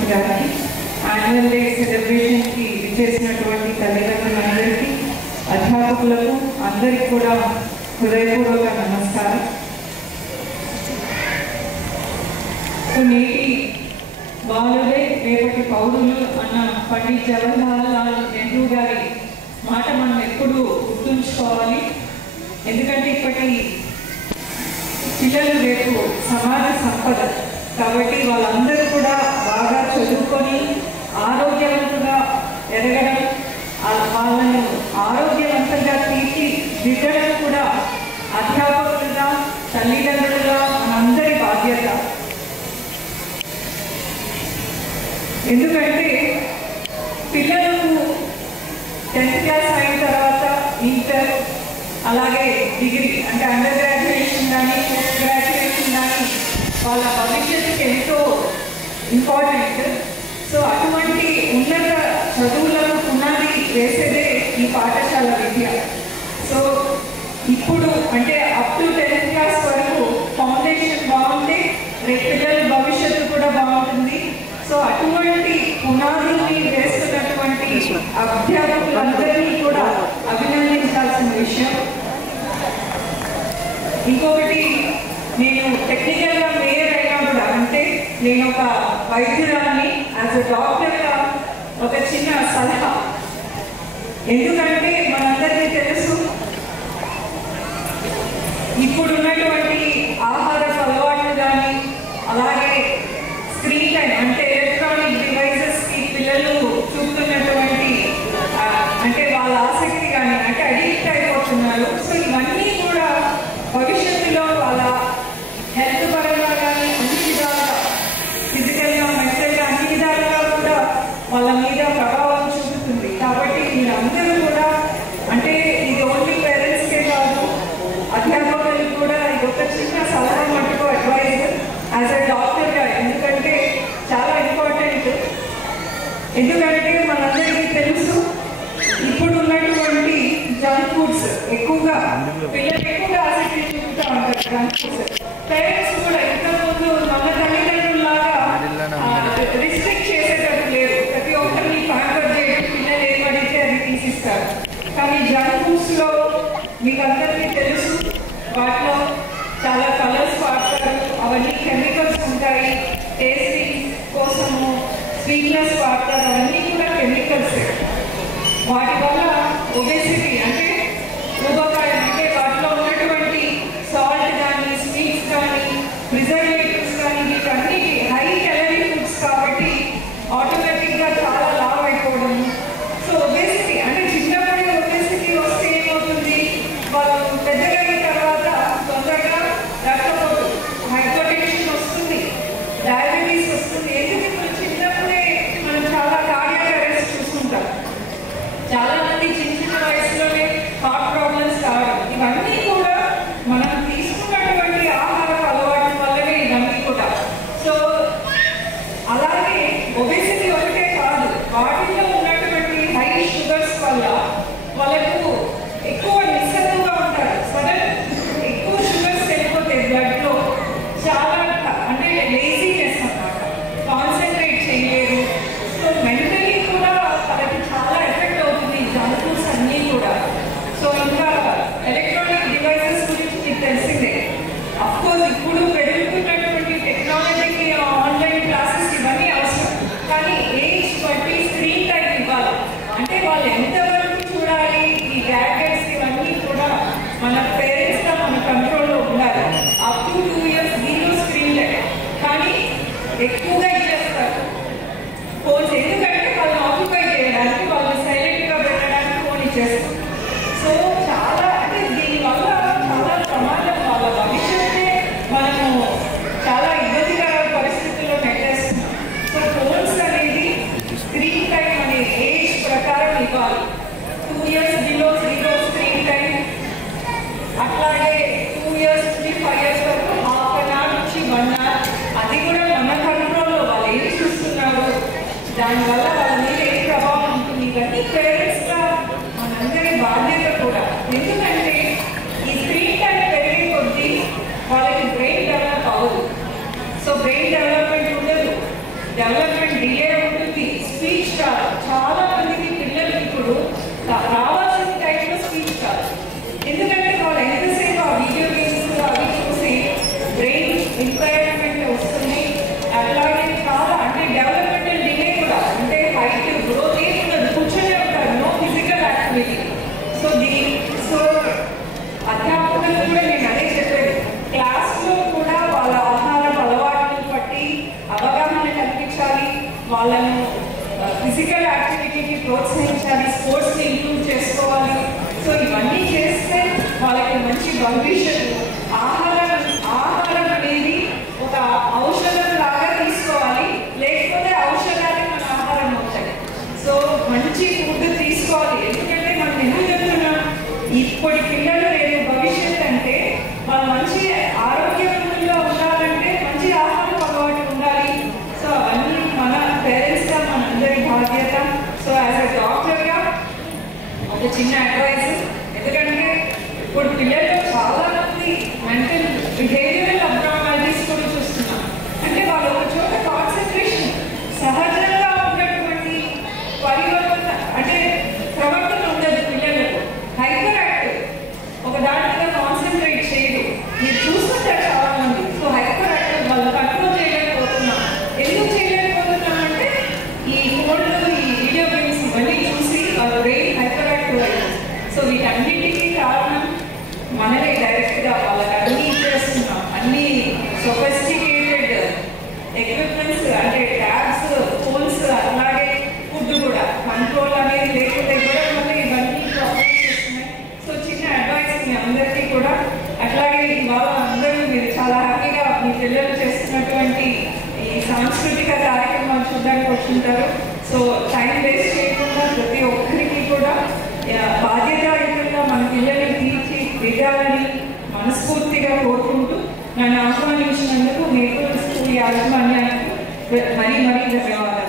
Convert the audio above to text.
కృష్ణమూర్తి గారికి, annual day సెలబ్రేషన్కి విచ్చేసినటువంటి తల్లిదండ్రులందరికీ, అధ్యాపకులకు అందరికీ కూడా హృదయపూర్వక నమస్కారం. నేటి బాలుడే రేపటి పౌరులు అన్న పండిత్ జవహర్లాల్ నెహ్రూ గారి మాట మనం ఎప్పుడూ గుర్తుంచుకోవాలి. ఎందుకంటే ఇప్పటి పిల్లలు రేపు సమాజ సంపద కాబట్టి వాళ్ళందరూ కూడా బాగా చదువుకొని ఆరోగ్యవంతంగా ఎదగడం, వాళ్ళను ఆరోగ్యవంతంగా తీర్చిదిద్దడం కూడా అధ్యాపకులుగా తల్లిదండ్రులుగా మనందరి బాధ్యత. ఎందుకంటే పిల్లలకు 10th క్లాస్ అయిన తర్వాత ఇంటర్ అలాగే డిగ్రీ అంటే అండర్ గ్రాడ్యుయేషన్ కానీ పోస్ట్ గ్రాడ్యుయేషన్ కానీ వాళ్ళ భవిష్యత్తుకి ఎంతో ఇంపార్టెంట్. సో అటువంటి ఉన్నత చదువులకు పునాది వేసేదే ఈ పాఠశాల విద్య. సో ఇప్పుడు అంటే అప్ టు 10th క్లాస్ వరకు ఫౌండేషన్ బాగుంటే రేపు పిల్లల భవిష్యత్తు కూడా బాగుంటుంది. సో అటువంటి పునాదుల్ని వేస్తున్నటువంటి అధ్యాపకులందరినీ కూడా అభినందించాల్సిన విషయం. ఇంకొకటి, నేను టెక్నికల్గా మేయర్ అయినా కూడా అంటే నేను ఒక వైద్యురాన్ని యాజ్ అ డాక్టర్గా ఒక చిన్న సలహా. ఎందుకంటే మనందరికీ తెలుసు ఇప్పుడున్నటువంటి ఆహార అలవాట్లు కానీ అలాగే స్క్రీన్ టైం అంటే ఎలక్ట్రానిక్ డివైసెస్కి పిల్లలు చూపుతున్నటువంటి అంటే వాళ్ళ ఆసక్తి కానీ అంటే అడిక్ట్ అయిపోతున్నారు. సో ఇవన్నీ కూడా భవిష్యత్తులో వాళ్ళ హెల్త్ పరంగా కానీ అన్ని విధాలుగా ఫిజికల్గా మెంటల్గా అన్ని విధాలుగా కూడా వాళ్ళ మీద ప్రభావం చూపుతుంది. కాబట్టి మీరందరూ కూడా అంటే ఇది ఓన్లీ పేరెంట్స్కే కాదు అధ్యాపకులకు కూడా ఇది ఒక చిన్న సలహా మటుకు అడ్వైజ్ యాజ్ అ డాక్టర్గా. ఎందుకంటే చాలా ఇంపార్టెంట్. ఎందుకంటే మనందరికీ తెలుసు ఇప్పుడు ఉన్నటువంటి జంక్ ఫుడ్స్ ఎక్కువగా పిల్లలు ఎక్కువగా ఆసక్తి చూపుతూ ఉంటారు. జంక్ ఫుడ్స్ పేరెంట్స్ కూడా ఇంతకుముందు మన తల్లిదండ్రుల్లాగా రిస్ట్రిక్ట్ చేసేటట్టు లేదు. ప్రతి ఒక్కరిని ప్యాంపర్ చేయడం, పిల్లలు ఏమడితే అది తీసిస్తారు. కానీ జంక్ ఫుడ్స్లో మీకు అందరికీ తెలుసు వాటిలో చాలా కలర్స్ వాడతారు, అవన్నీ కెమికల్స్ ఉంటాయి, టేస్టింగ్ కోసము స్వీట్నెస్ వాడతారు, అవన్నీ కూడా కెమికల్స్. వాటి వల్ల ఒబెసిటీ అంటే ఊబకాయం అంటే వాటిలో ఉన్నటువంటి సాల్ట్ కానీ స్వీట్స్ కానీ ప్రిజర్వేటివ్స్ కానీ వీటన్నిటి హై క్యాలరీ ఫుడ్స్ కాబట్టి ఆటోమేటిక్గా చాలా లావ్ అయిపోవడము. సో ఒబెసిటీ అంటే చిన్నప్పుడే ఒబెసిటీ వస్తే ఏమవుతుంది, వాళ్ళు పెద్దగైన తర్వాత తొందరగా రక్తపోటు హైపర్టెన్షన్ వస్తుంది, డయాబెటీస్ వస్తుంది. ఎందుకు చిన్నప్పుడే మనం చాలా కార్డియాక్ అరెస్ట్ చూసుకుంటాం. చాలా మంది చిన్న చిన్న వయసులోనే హార్ట్ ప్రాబ్లమ్స్ రావడం, ఇవన్నీ కూడా మనం తీసుకున్నటువంటి ఆహార అలవాటు వల్లనే ఇవన్నీ కూడా. సో అలాగే ఒబెసిటీ ఒకటే కాదు, వాటిలో ఉన్నటువంటి హై షుగర్స్ వల్ల వాళ్ళకు ఎక్కువ నిస్సత్తుగా ఉంటారు. సడన్ ఎక్కువ షుగర్స్ వెళ్ళిపోతే బ్లడ్లో చాలా అంటే లేజీనెస్ అన్నమాట, కాన్సన్ట్రేట్ చేయలేరు. సో మెంటలీ కూడా వాళ్ళకి చాలా ఎఫెక్ట్ అవుతుంది జంక్ ఫుడ్స్ అన్నీ కూడా. సో ఇంకా ఎలక్ట్రానిక్ డివైసెస్ గురించి మీకు తెలిసిందే. అఫ్కోర్స్ ఇప్పుడు పెరుగుతున్నటువంటి టెక్నాలజీకి ఆన్లైన్ క్లాసెస్ ఇవన్నీ అవసరం, కానీ ఏజ్ బట్టి స్క్రీన్ టైం ఇవ్వాలి. అంటే వాళ్ళు ఎంతవరకు చూడాలి ఈ గ్యాడ్జెట్స్ ఇవన్నీ కూడా మన పేరెంట్స్గా మన కంట్రోల్లో ఉండాలి. Up to 2 years 0 screen time, కానీ ఎక్కువగా ఇచ్చేస్తారు ఫోన్స్. ఎందుకంటే వాళ్ళని ఆక్యుపై చేయడానికి, వాళ్ళు సైలెంట్గా పెట్టడానికి ఫోన్ ఇచ్చేస్తారు. సో చాలా అంటే దీనివల్ల చాలా ప్రమాదం, వాళ్ళ భవిష్యత్తే మనము చాలా ఇబ్బందికర పరిస్థితుల్లో నెట్టేస్తున్నాం. సో ఫోన్స్ అనేది స్క్రీన్ టైం అనే ఏజ్ ప్రకారం ఇవ్వాలి. 2 years 0 స్క్రీన్ టైం, అట్లాగే 2 years నుంచి 5 years వరకు ½ an hour నుంచి 1 hour. అది కూడా మన కంట్రోల్లో, వాళ్ళు ఏం చూస్తున్నారు, దానివల్ల వాళ్ళ మీద ఏ ప్రభావం ఉంటుంది. ఇవన్నీ పేరెంట్స్గా మనందరి బాధ్యత కూడా. ఎందుకంటే ఈ స్క్రీన్ టైం పెరిగే కొద్దీ వాళ్ళకి బ్రెయిన్ డెవలప్ అవ్వదు. సో బ్రెయిన్ డెవలప్మెంట్ ఉండదు. డెవలప్ డెవలప్మెంట్ డిలే ఉంటుంది. స్పీచ్ రాదు. చాలా మందికి పిల్లలు ఇప్పుడు రావాల్సిన టైంలో స్పీచ్ రాదు. ఎందుకంటే వాళ్ళు ఎంతసేపు ఆ వీడియో గేమ్స్ అవి చూసి బ్రెయిన్ ఇంపైర్మెంట్ వస్తుంది. అట్లాగే చాలా అంటే డెవలప్మెంటల్ డిలే కూడా, అంటే హైట్ గ్రోత్ ఏమి ఉండదు, కూర్చొని ఉంటారు, నో ఫిజికల్ యాక్టివిటీ. సో అధ్యాపకులు కూడా నేను అదే చెప్పేది, క్లాస్లో కూడా వాళ్ళ ఆహార అలవాట్లను బట్టి అవగాహన కల్పించాలి, వాళ్ళను ఫిజికల్ యాక్టివిటీకి ప్రోత్సహించాలి, స్పోర్ట్స్ని ఇంప్రూవ్ చేసుకోవాలి. సో ఇవన్నీ చేస్తే వాళ్ళకి మంచి భవిష్యత్తు. ఆహారం అనేది ఒక ఔషధం లాగా తీసుకోవాలి, లేకపోతే ఔషధాన్ని మన ఆహారం అవుతాయి. సో మంచి ఫుడ్ తీసుకోవాలి. ఎందుకంటే మనం ఎందుకు చెప్తున్నాం, ఇప్పటి పిల్లలు రేపు భవిష్యత్తు అంటే వాళ్ళు మంచి ఆరోగ్యవంతంగా ఉండాలంటే మంచి ఆహారం అలవాటు ఉండాలి. సో అవన్నీ మన పేరెంట్స్గా మనందరి బాధ్యత. సో యాజ్ ఎ డాక్టర్గా ఒక చిన్న అడ్వైస్, ఎందుకంటే ఇప్పుడు పిల్లల్లో చాలా మంది మెంటల్ బిహేవియరల్ అబ్నార్మాలిటీస్ కూడా చూస్తున్నాం. అంటే వాళ్ళు ఒక చోట కాన్సన్ట్రేషన్, సహజంగా ఉన్నటువంటి పరివర్తన అంటే ప్రవర్తన ఉండదు పిల్లలకు. హైపర్ యాక్టివ్, ఒక దాని మీద కాన్సన్ట్రేట్ చేయదు. మీరు చూస్తుంటారు చాలా మంది. సో హైపర్ యాక్టివ్ వాళ్ళు కంట్రోల్ చేయలేకపోతున్నాం. ఎందుకు చేయలేకపోతున్నాం అంటే ఈ ఫోన్లు, ఈ వీడియో గేమ్స్ ఇవన్నీ చూసి వాళ్ళ బ్రెయిన్ హైపర్ యాక్టివ్ అయింది. సో వీటన్నిటికీ కారణం మనమే డైరెక్ట్గా వాళ్ళకి అన్నీ ఇచ్చేస్తున్నాం. అన్ని సొఫిస్టికేటెడ్ ఎక్విప్మెంట్స్ అంటే ట్యాబ్స్, ఫోన్స్, అలాగే ఫుడ్ కూడా కంట్రోల్ అనేది లేకపోతే కూడా మళ్ళీ ఇవన్నీ ప్రాబ్లమ్స్ వస్తున్నాయి. సో చిన్న అడ్వైస్ మీ అందరికీ కూడా. అట్లాగే ఇవాళ అందరూ మీరు చాలా హ్యాపీగా మీ పిల్లలు చేస్తున్నటువంటి ఈ సాంస్కృతిక కార్యక్రమాలు చూడడానికి వచ్చుంటారు. సో టైం వేస్ట్ చేయకుండా ప్రతి ఒక్కరికి కూడా బాధ్యతాయుతంగా మన పిల్లల్ని తీర్చిదిద్దాలని మనస్ఫూర్తిగా కోరుకుంటూ నన్ను ఆహ్వానించినందుకు మీకు స్కూల్ యాజమాన్యానికి మరీ ధన్యవాదాలు.